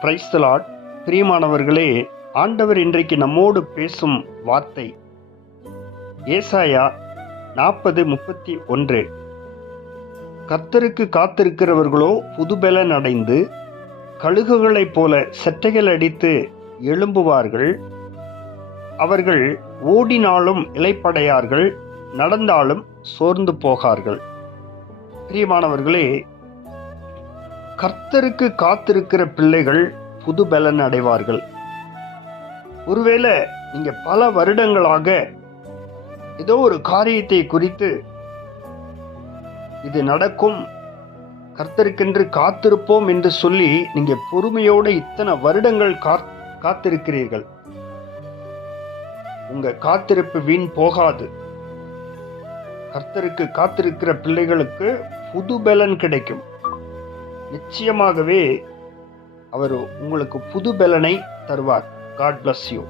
Praise the Lord. பிரியமானவர்களே, ஆண்டவர் இன்றைக்கு நம்மோடு பேசும் வார்த்தை ஏசாயா 40:31. கர்த்தருக்கு காத்திருக்கிறவர்களோ புதுபெலன் அடைந்து கழுகுகளைப் போல செட்டைகள் அடித்து எழும்புவார்கள். அவர்கள் ஓடினாலும் இளைப்படையார்கள், நடந்தாலும் சோர்ந்து போகார்கள். பிரியமானவர்களே, கர்த்தருக்கு காத்திருக்கிற பிள்ளைகள் புதுபெலன் அடைவார்கள். ஒருவேளை நீங்க பல வருடங்களாக ஏதோ ஒரு காரியத்தை குறித்து இது நடக்கும், கர்த்தருக்கென்று காத்திருப்போம் என்று சொல்லி நீங்க பொறுமையோடு இத்தனை வருடங்கள் காத்திருக்கிறீர்கள். உங்க காத்திருப்பு வீண் போகாது. கர்த்தருக்கு காத்திருக்கிற பிள்ளைகளுக்கு புது பலன் கிடைக்கும். நிச்சயமாகவே அவர் உங்களுக்கு புது பலனை தருவார். God bless you.